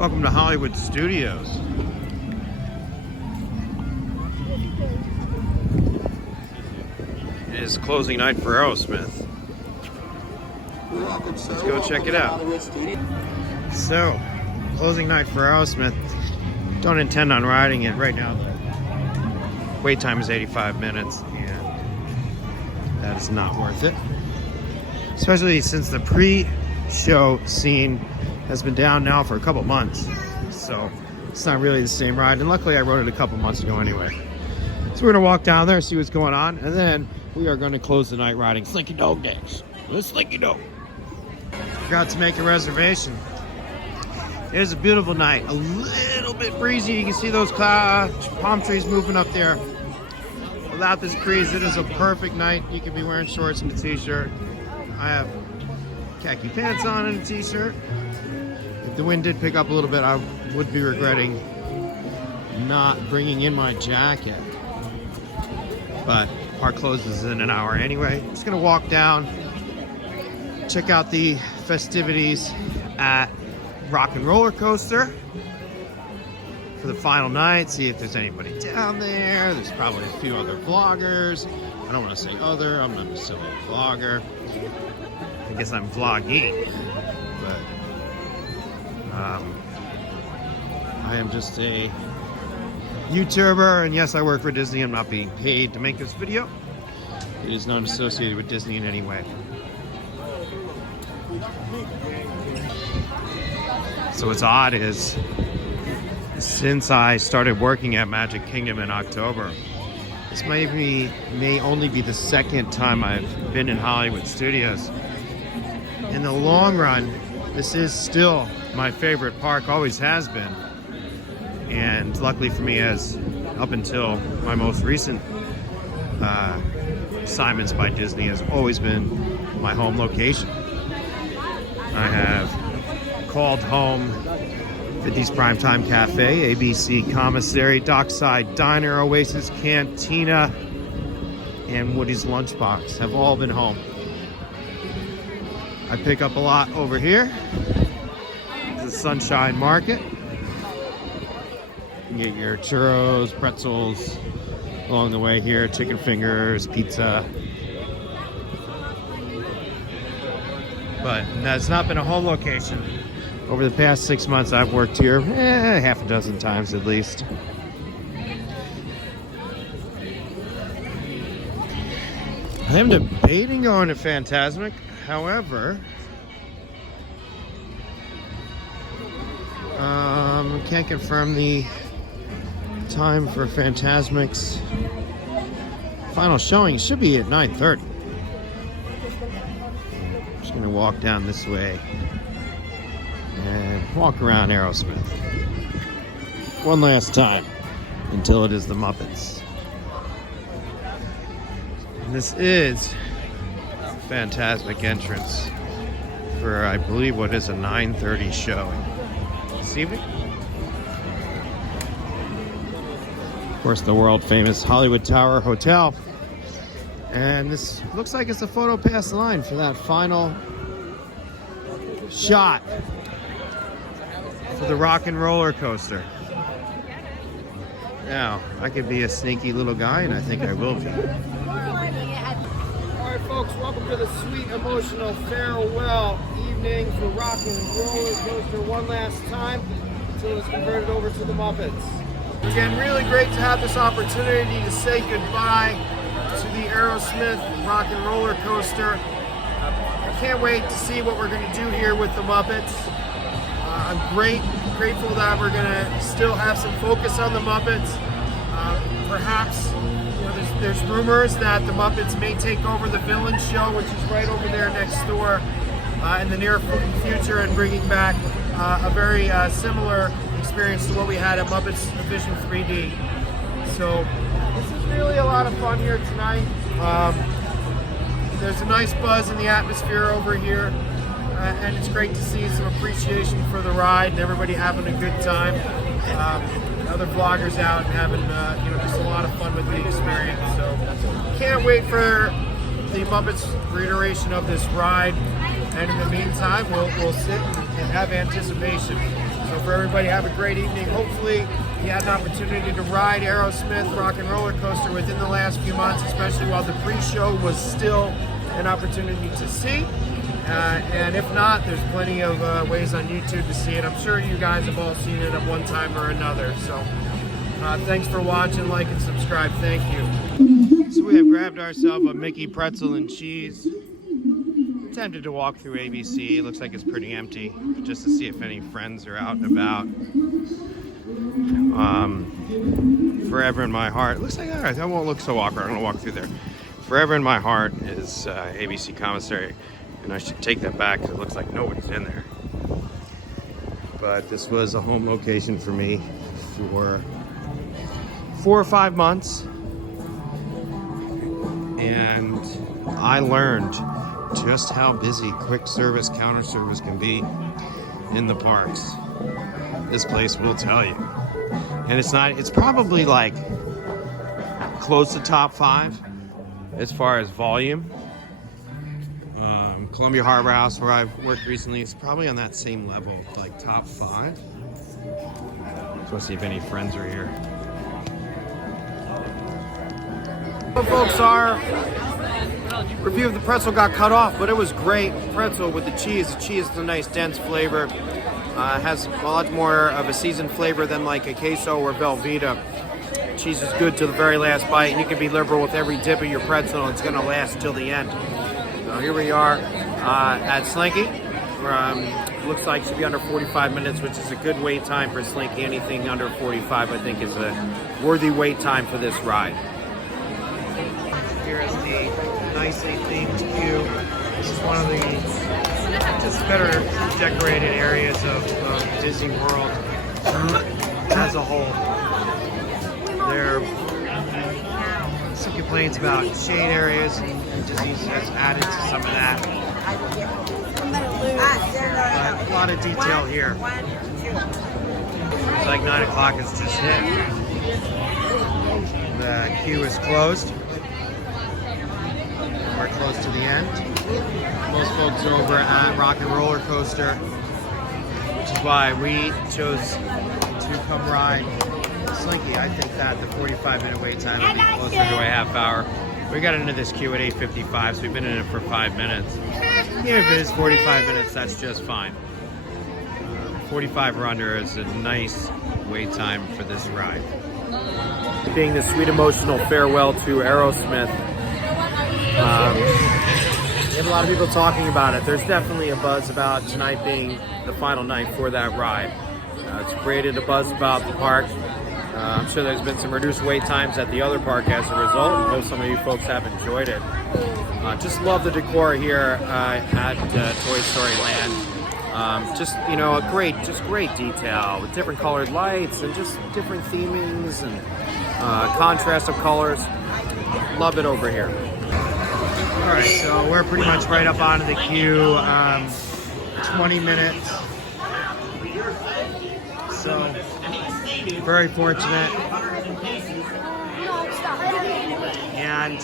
Welcome to Hollywood Studios. It is closing night for Aerosmith. Let's go check it out. So, closing night for Aerosmith. Don't intend on riding it right now. The wait time is 85 minutes, and that is not worth it. Especially since the pre-show scene has been down now for a couple months. So, it's not really the same ride. And luckily, I rode it a couple months ago anyway. So, we're going to walk down there, see what's going on, and then we are going to close the night riding Slinky Dog days. Let's Slinky Dog. Forgot to make a reservation. It is a beautiful night. A little bit breezy. You can see those palm trees moving up there. Without this breeze, it is a perfect night. You can be wearing shorts and a t-shirt. I have khaki pants on and a t-shirt. If the wind did pick up a little bit, I would be regretting not bringing in my jacket. But park closes in an hour anyway. Just gonna walk down, check out the festivities at Rock and Roller Coaster for the final night, see if there's anybody down there. There's probably a few other vloggers. I don't want to say other, I'm not necessarily a vlogger. I guess I'm vlogging, but I am just a YouTuber, and yes, I work for Disney. I'm not being paid to make this video. It is not associated with Disney in any way. So what's odd is, since I started working at Magic Kingdom in October, this may only be the second time I've been in Hollywood Studios. In the long run, this is still my favorite park, always has been. And luckily for me, as up until my most recent assignments by Disney, has always been my home location. I have called home 50's Primetime Cafe, ABC Commissary, Dockside Diner, Oasis Cantina, and Woody's Lunchbox have all been home. I pick up a lot over here. The Sunshine Market. You get your churros, pretzels along the way here, chicken fingers, pizza. But that's not been a home location. Over the past 6 months, I've worked here half a dozen times at least. I am debating going to Fantasmic. However, can't confirm the time for Fantasmic's final showing. It should be at 9:30. Just gonna walk down this way and walk around Aerosmith one last time until it is the Muppets. And this is Fantasmic entrance for, I believe, what is a 9:30 show this evening. Of course, the world famous Hollywood Tower Hotel. And this looks like it's a photo pass line for that final shot for the Rock and Roller Coaster. Now, I could be a sneaky little guy, and I think I will be. Alright folks, welcome to the sweet emotional farewell evening for Rock and Roller Coaster one last time until it's converted over to the Muppets. Again, really great to have this opportunity to say goodbye to the Aerosmith Rock and Roller Coaster. I can't wait to see what we're going to do here with the Muppets. I'm grateful that we're going to still have some focus on the Muppets. Perhaps, you know, there's rumors that the Muppets may take over the Villain Show, which is right over there next door, in the near future, and bringing back a very similar experience to what we had at Muppets Vision 3D. So this is really a lot of fun here tonight. There's a nice buzz in the atmosphere over here, and it's great to see some appreciation for the ride and everybody having a good time. Other vloggers out and having just a lot of fun with the experience. So can't wait for the Muppets reiteration of this ride. And in the meantime, we'll sit and have anticipation. So for everybody, have a great evening. Hopefully you had an opportunity to ride Aerosmith Rock and Roller Coaster within the last few months, especially while the pre-show was still an opportunity to see. And if not, there's plenty of ways on YouTube to see it. I'm sure you guys have all seen it at one time or another. So thanks for watching, like and subscribe. Thank you. So we have grabbed ourselves a Mickey pretzel and cheese. Tempted to walk through ABC. It looks like it's pretty empty, just to see if any friends are out and about. Forever in my heart. It looks like, all right, that won't look so awkward. I'm gonna walk through there. Forever in my heart is ABC commissary, and I should take that back because it looks like nobody's in there. But this was a home location for me for 4 or 5 months, and I learned just how busy quick service, counter service can be in the parks. This place will tell you. And it's probably like close to top 5 as far as volume. Columbia Harbor House, where I've worked recently, is probably on that same level, like top 5. So let's see if any friends are here. Well, folks, our review of the pretzel got cut off, but it was great. Pretzel with the cheese. The cheese is a nice dense flavor. Has a lot more of a seasoned flavor than like a queso or Velveeta. Cheese is good to the very last bite, and you can be liberal with every dip of your pretzel, and it's going to last till the end. So here we are at Slinky. Looks like it should be under 45 minutes, which is a good wait time for Slinky. Anything under 45, I think, is a worthy wait time for this ride. Here is the nicely themed queue. This is one of the just better decorated areas of Disney World as a whole. There are some complaints about shade areas, and Disney has added to some of that. But a lot of detail here. It's like 9 o'clock has just hit. The queue is closed. We're close to the end. Most folks are over at Rock and Roller Coaster, which is why we chose to come ride Slinky. I think that the 45-minute wait time will be closer to a half hour. We got into this queue at 8:55, so we've been in it for 5 minutes. Even if it is 45 minutes, that's just fine. 45 or under is a nice wait time for this ride. Being the sweet emotional farewell to Aerosmith. We have a lot of people talking about it. There's definitely a buzz about tonight being the final night for that ride. It's created a buzz about the park. I'm sure there's been some reduced wait times at the other park as a result. I know some of you folks have enjoyed it. Just love the decor here at Toy Story Land. Just, you know, a great detail with different colored lights and just different themings and contrast of colors. Love it over here. All right, so we're pretty much right up onto the queue. 20 minutes. So, very fortunate. And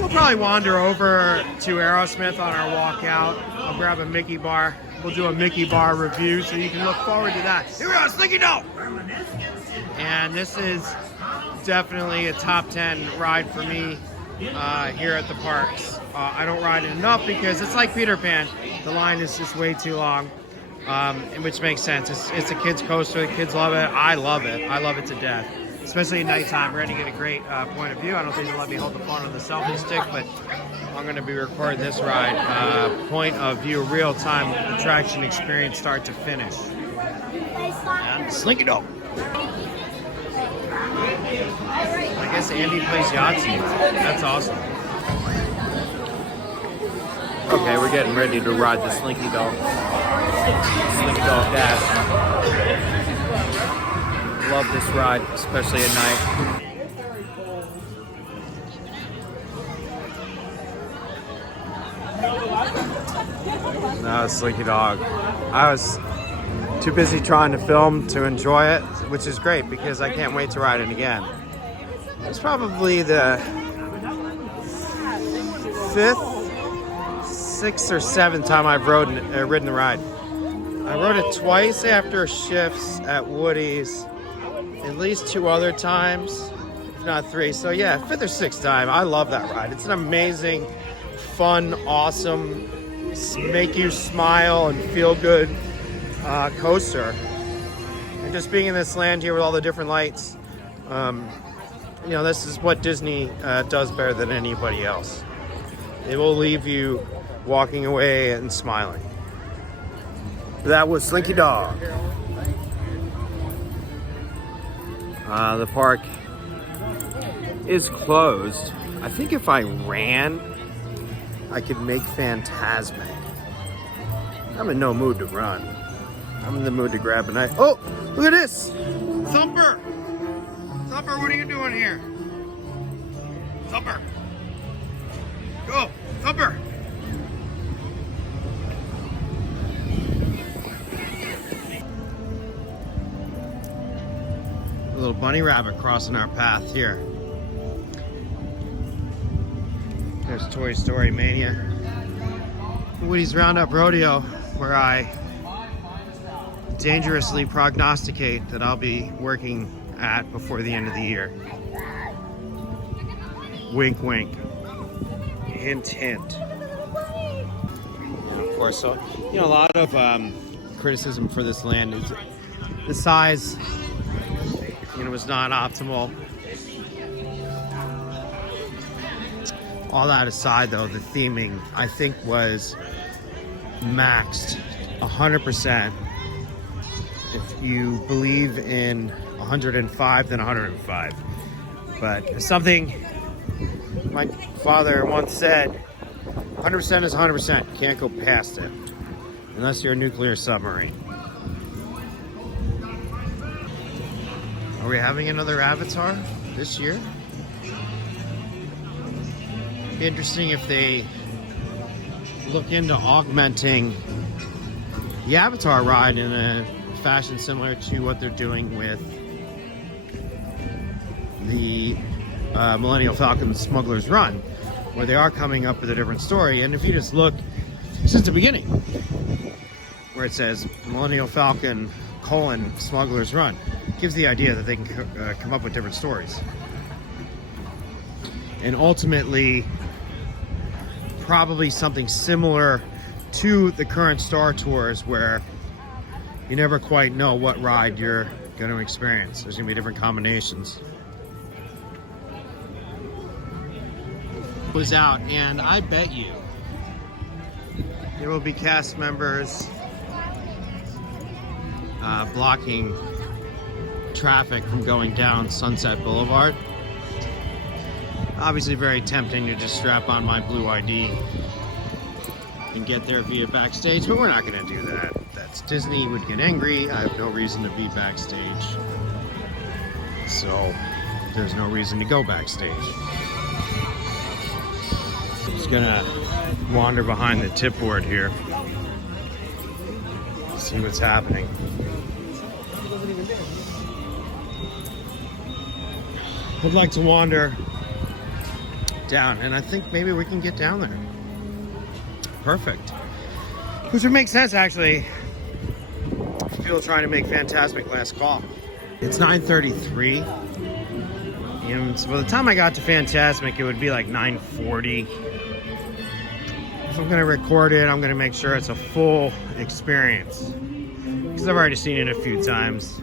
we'll probably wander over to Aerosmith on our walk out. I'll grab a Mickey bar. We'll do a Mickey bar review, so you can look forward to that. Here we are, Slinky Dog! And this is definitely a top 10 ride for me here at the parks. I don't ride it enough because it's like Peter Pan. The line is just way too long, which makes sense. It's a kid's coaster. The kids love it. I love it. I love it to death, especially at nighttime. We're going to get a great point of view. I don't think they'll let me hold the phone on the selfie stick, but I'm going to be recording this ride. Point of view, real-time attraction experience, start to finish. And Slinky Dog. I guess Andy plays Yahtzee. That's awesome. Okay, we're getting ready to ride the Slinky Dog. Slinky Dog Dash. Love this ride, especially at night. No, Slinky Dog. I was too busy trying to film to enjoy it, which is great because I can't wait to ride it again. It's probably the 5th, 6th, or 7th time I've ridden the ride. I rode it twice after shifts at Woody's, at least 2 other times, if not 3. So yeah, 5th or 6th time. I love that ride. It's an amazing, fun, awesome, make you smile and feel good coaster. And just being in this land here with all the different lights, you know, this is what Disney does better than anybody else. It will leave you walking away and smiling. That was Slinky Dog. The park is closed. I think if I ran, I could make Fantasmic. I'm in no mood to run. I'm in the mood to grab a knife. Oh, look at this! Thumper! Thumper, what are you doing here? Thumper! Go! Thumper! A little bunny rabbit crossing our path here. There's Toy Story Mania. Woody's Roundup Rodeo, where I dangerously prognosticate that I'll be working at before the end of the year. Wink, wink. Hint, hint. Yeah, of course, so, you know, a lot of criticism for this land is the size, you know, was not optimal. All that aside, though, the theming, I think, was maxed 100%. If you believe in 105, then 105. But something my father once said, 100% is 100%. You can't go past it, unless you're a nuclear submarine. Are we having another Avatar this year? It'd be interesting if they look into augmenting the Avatar ride in a fashion similar to what they're doing with the Millennial Falcon Smuggler's Run, where they are coming up with a different story. And if you just look since the beginning, where it says Millennial Falcon : Smuggler's Run, gives the idea that they can come up with different stories. And ultimately, probably something similar to the current Star Tours, where you never quite know what ride you're going to experience. There's going to be different combinations. It was out, and I bet you there will be cast members blocking traffic from going down Sunset Boulevard. Obviously very tempting to just strap on my blue ID and get there via backstage, but we're not going to do that. That's Disney would get angry. I have no reason to be backstage, so there's no reason to go backstage. Just gonna wander behind the tip board here, see what's happening. I'd like to wander down, and I think maybe we can get down there. Perfect. Which would make sense, actually. People trying to make Fantasmic last call. It's 9:33. And so by the time I got to Fantasmic, it would be like 9:40. If I'm gonna record it, I'm gonna make sure it's a full experience, because I've already seen it a few times.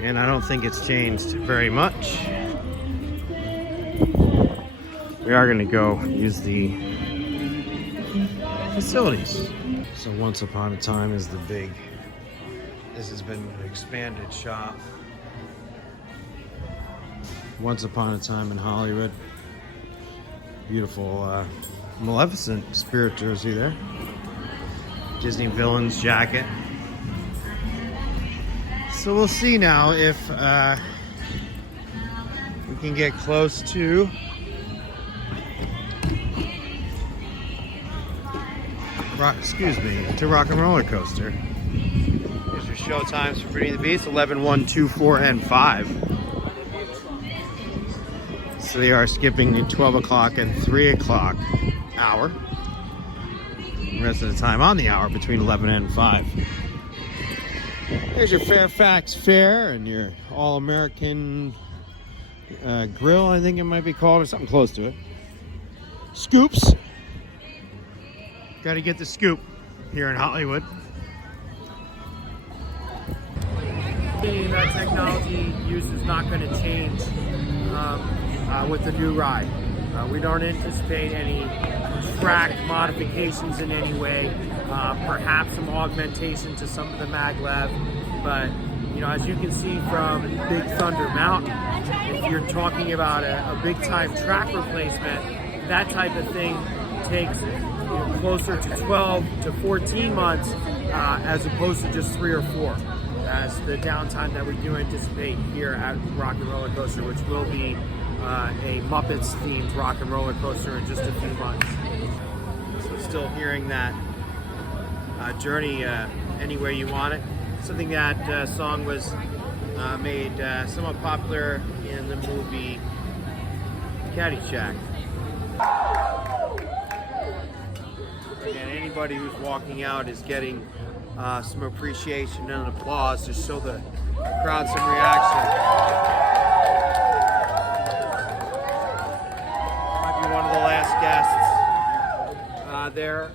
And I don't think it's changed very much. We are going to go use the facilities. So Once Upon a Time is the big, this has been an expanded shop. Once Upon a Time in Hollywood. Beautiful Maleficent spirit jersey there. Disney Villains jacket. So we'll see now if we can get close to Rock and Roller Coaster. Here's your show times for Beauty and the Beast: 11, 1, 2, 4, and 5. So they are skipping the 12 o'clock and 3 o'clock hour. the rest of the time on the hour between 11 and 5. There's your Fairfax Fair and your All-American Grill, I think it might be called, or something close to it. Scoops. Got to get the scoop here in Hollywood. That technology use is not going to change with the new ride. We don't anticipate any track modifications in any way, perhaps some augmentation to some of the maglev, but you know, as you can see from Big Thunder Mountain, if you're talking about a big time track replacement, that type of thing takes closer to 12 to 14 months as opposed to just 3 or 4. As the downtime that we do anticipate here at Rock and Roller Coaster, which will be a Muppets themed rock and roller coaster in just a few months. So still hearing that Journey Anywhere You Want It. Something that song was made somewhat popular in the movie Caddyshack. And anybody who's walking out is getting some appreciation and applause to show the crowd some reaction. Might be one of the last guests there.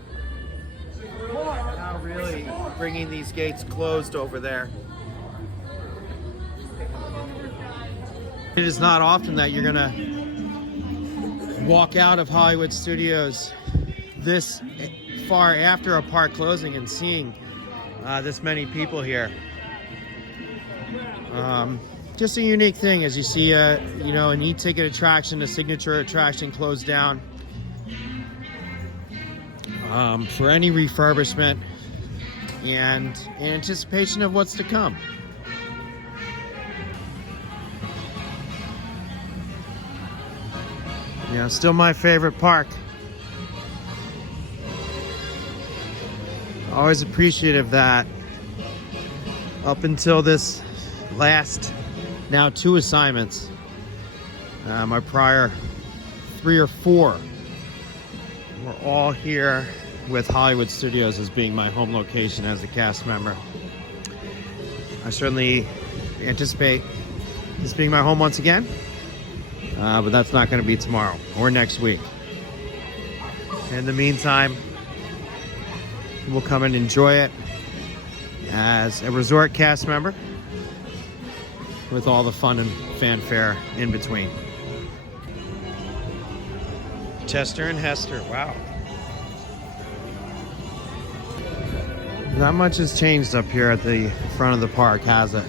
Now really bringing these gates closed over there. It is not often that you're gonna walk out of Hollywood Studios this far after a park closing and seeing this many people here. Just a unique thing as you see you know, an e-ticket attraction, a signature attraction closed down for any refurbishment and in anticipation of what's to come. Yeah, still my favorite park. Always appreciative that up until this last, now 2 assignments, my prior 3 or 4 were all here with Hollywood Studios as being my home location as a cast member. I certainly anticipate this being my home once again, but that's not going to be tomorrow or next week. In the meantime, we'll come and enjoy it as a resort cast member with all the fun and fanfare in between. Chester and Hester, wow. Not much has changed up here at the front of the park, has it?